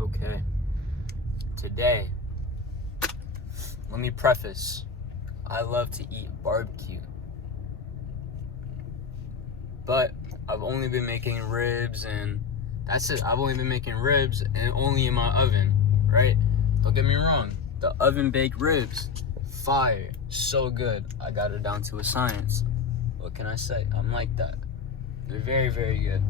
Okay, today, let me preface, I love to eat barbecue, but I've only been making ribs and that's it. I've only been making ribs and only in my oven, right? Don't get me wrong, the oven baked ribs, fire, so good. I got it down to a science. What can I say? I'm like that. They're very, very good.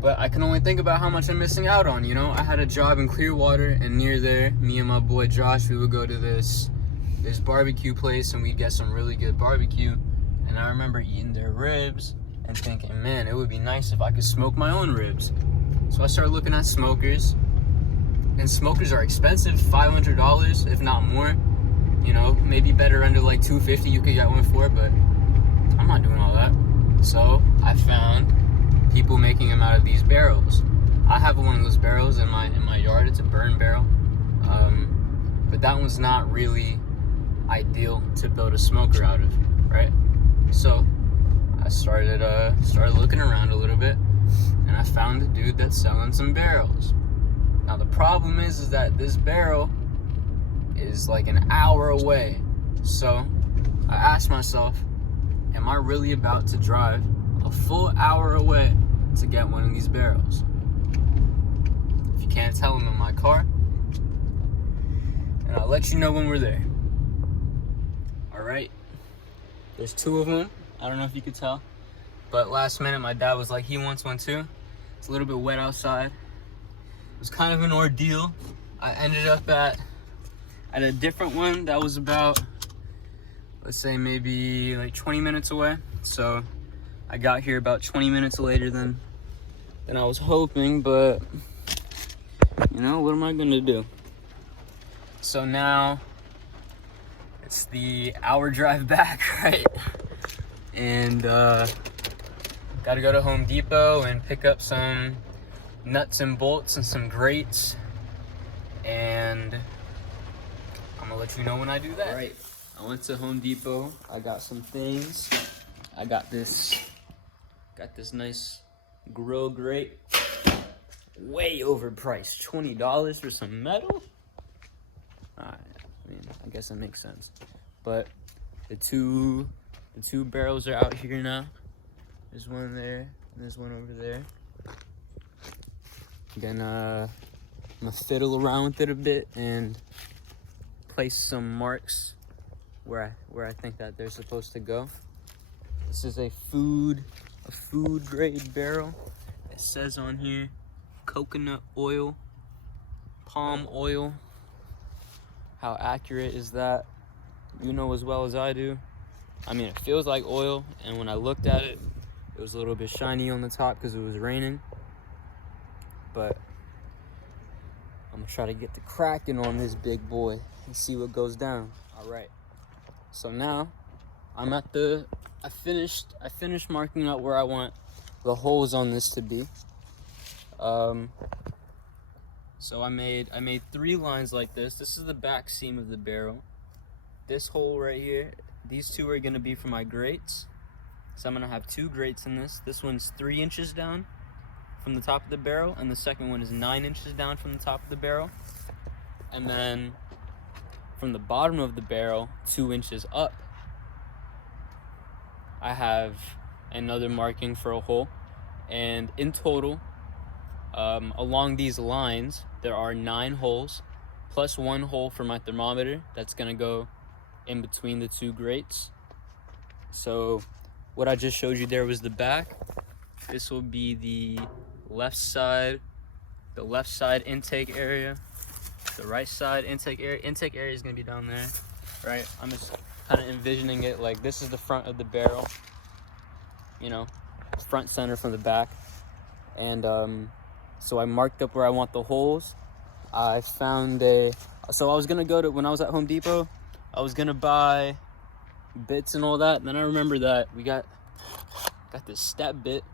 But I can only think about how much I'm missing out on, you know? I had a job in Clearwater, and near there, me and my boy Josh, we would go to this barbecue place, and we'd get some really good barbecue. And I remember eating their ribs and thinking, man, it would be nice if I could smoke my own ribs. So I started looking at smokers, and smokers are expensive, $500, if not more. You know, maybe better under like $250 you could get one for, but I'm not doing all that. So I found people making them out of these barrels. I have one of those barrels in my yard. It's a burn barrel, but that one's not really ideal to build a smoker out of, right? So I started looking around a little bit, and I found a dude that's selling some barrels. Now the problem is that this barrel is like an hour away. So I asked myself, am I really about to drive a full hour away to get one of these barrels? If you can't tell, I'm in my car, and I'll let you know when we're there. All right, there's two of them. I don't know if you could tell, but last minute my dad was like, he wants one too. It's a little bit wet outside. It was kind of an ordeal. I ended up at a different one that was about, let's say maybe like 20 minutes away. So I got here about 20 minutes later than I was hoping, but you know, what am I gonna do? So now it's the hour drive back, right? And gotta go to Home Depot and pick up some nuts and bolts and some grates, and I'm gonna let you know when I do that. All right, I went to Home Depot. I got some things. I got this nice grill grate, way overpriced, $20 for some metal. I mean, I guess that makes sense. But the two barrels are out here now. There's one there, and there's one over there. Then I'm gonna fiddle around with it a bit and place some marks where I think that they're supposed to go. This is a food grade barrel. It says on here coconut oil, palm oil. How accurate is that? You know as well as I do. I mean, it feels like oil, and when I looked at it, it was a little bit shiny on the top because it was raining. But I'm gonna try to get the cracking on this big boy and see what goes down. All right. So now I'm at I finished marking out where I want the holes on this to be. So I made 3 lines like this. This is the back seam of the barrel. This hole right here, these 2 are gonna be for my grates. So I'm gonna have 2 grates in this. This one's 3 inches down from the top of the barrel, and the second one is 9 inches down from the top of the barrel. And then from the bottom of the barrel, 2 inches up, I have another marking for a hole. And in total, along these lines, there are 9 holes, plus 1 hole for my thermometer that's gonna go in between the 2 grates. So what I just showed you there was the back. This will be the left side intake area. The right side intake area. Intake area is gonna be down there, right? I'm just kind of envisioning it like this is the front of the barrel, you know, front center from the back. And so I marked up where I want the holes. I found so I was gonna go to, when I was at Home Depot, I was gonna buy bits and all that, and then I remember that we got this step bit,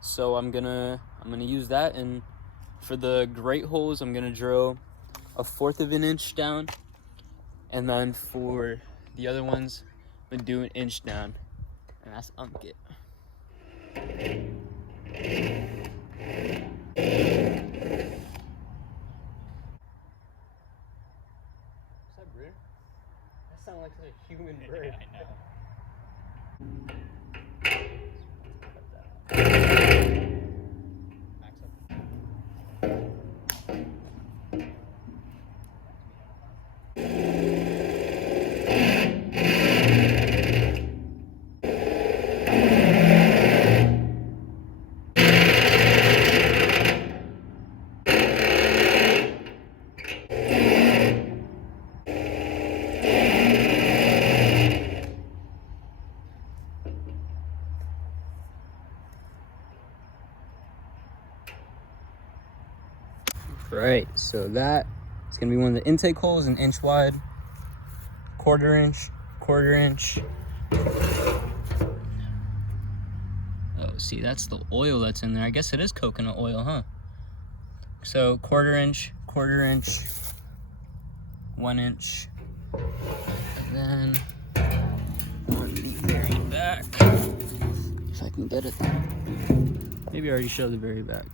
so I'm gonna use that. And for the grate holes, I'm gonna drill 1/4 of an inch down, and then for the other ones, I'm gonna do 1 inch down, and that's it. like it's a human bird. Yeah, I know. Max up. Right, so that is gonna be one of the intake holes, an inch wide, quarter inch. Oh, see, that's the oil that's in there. I guess it is coconut oil, huh? So quarter inch, 1 inch, and then on the very back, if I can get it there. Maybe I already showed the very back.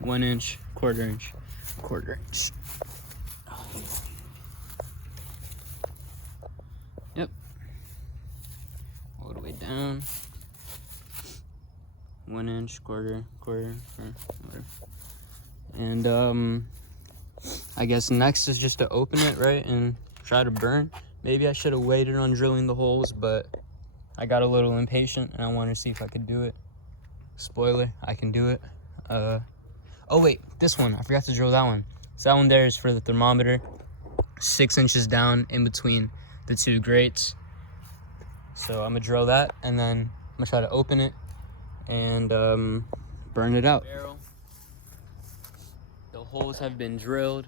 1 inch, quarter inch. Yep. All the way down. 1 inch, quarter, or whatever. And I guess next is just to open it, right, and try to burn. Maybe I should have waited on drilling the holes, but I got a little impatient and I wanted to see if I could do it. Spoiler, I can do it. Oh wait, this one, I forgot to drill that one. So that one there is for the thermometer, 6 inches down in between the two grates. So I'm gonna drill that, and then I'm gonna try to open it and burn it out. The holes have been drilled,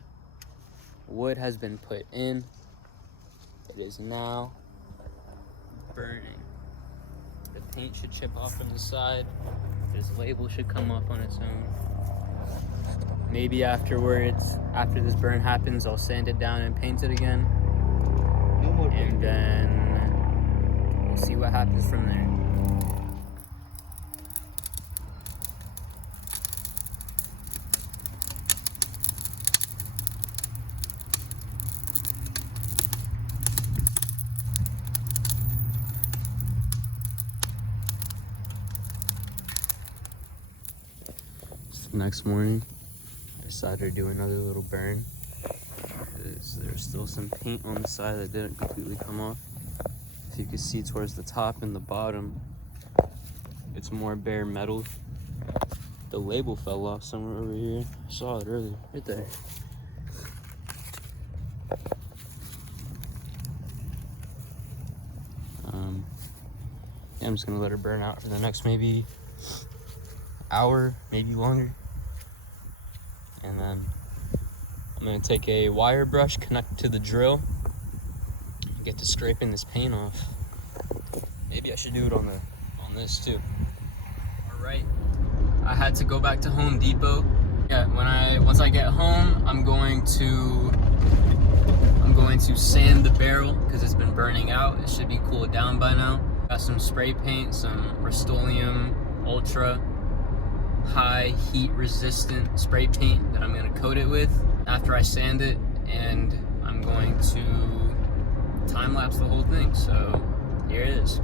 wood has been put in. It is now burning. The paint should chip off from the side. This label should come off on its own. Maybe afterwards, after this burn happens, I'll sand it down and paint it again. No more paint. And then we'll see what happens from there. Next morning, I decided to do another little burn because there's still some paint on the side that didn't completely come off. If you can see towards the top and the bottom, it's more bare metal. The label fell off somewhere over here. I saw it earlier, right there. Yeah, I'm just gonna let her burn out for the next maybe hour, maybe longer. And then I'm gonna take a wire brush, connect to the drill, and get to scraping this paint off. Maybe I should do it on this too. All right, I had to go back to Home Depot. Yeah, once I get home, I'm going to sand the barrel because it's been burning out. It should be cooled down by now. Got some spray paint, some Rust-Oleum Ultra high heat resistant spray paint that I'm going to coat it with after I sand it, and I'm going to time lapse the whole thing. So here it is.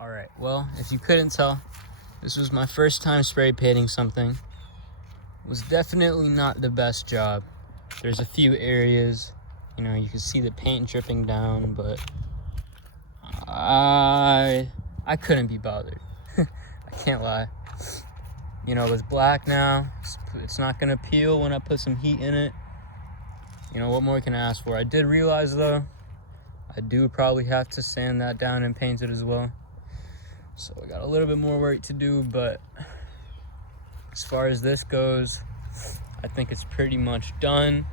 All right, well, if you couldn't tell, this was my first time spray painting something. It was definitely not the best job. There's a few areas, you know, you can see the paint dripping down, but I couldn't be bothered. I can't lie. You know, it's black now. It's not gonna peel when I put some heat in it. You know, what more can I ask for? I did realize though, I do probably have to sand that down and paint it as well. So I got a little bit more work to do, but as far as this goes, I think it's pretty much done.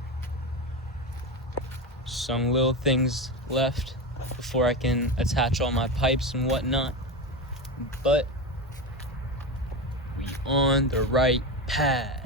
Some little things left before I can attach all my pipes and whatnot, but we on the right path.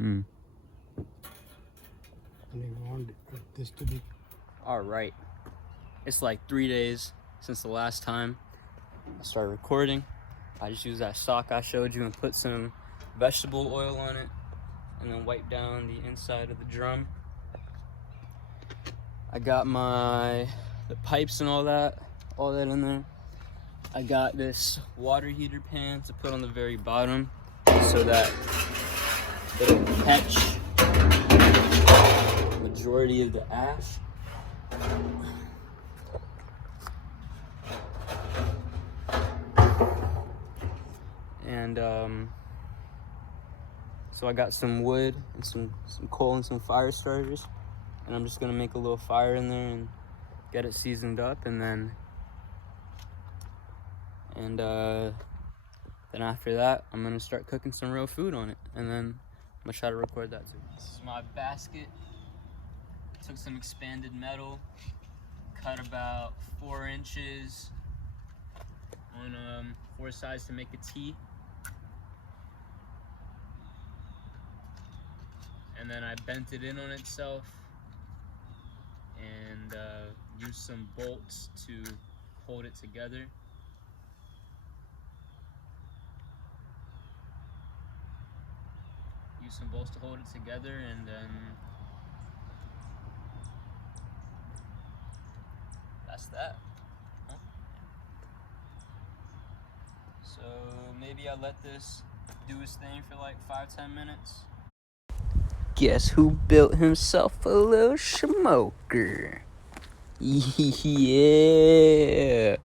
And you want this to be. All right, it's like 3 days since the last time I started recording. I just used that sock I showed you and put some vegetable oil on it and then wipe down the inside of the drum. I got the pipes and all that in there. I got this water heater pan to put on the very bottom so that it'll catch majority of the ash. And so I got some wood and some coal and some fire starters, and I'm just gonna make a little fire in there and get it seasoned up, and then after that I'm gonna start cooking some real food on it, and then I'm gonna try to record that too. This is my basket. Took some expanded metal, cut about 4 inches on 4 sides to make a T. And then I bent it in on itself and used some bolts to hold it together. Use some bolts to hold it together, and then that's that. Huh? So maybe I let this do his thing for like 5-10 minutes. Guess who built himself a little smoker? Yeah.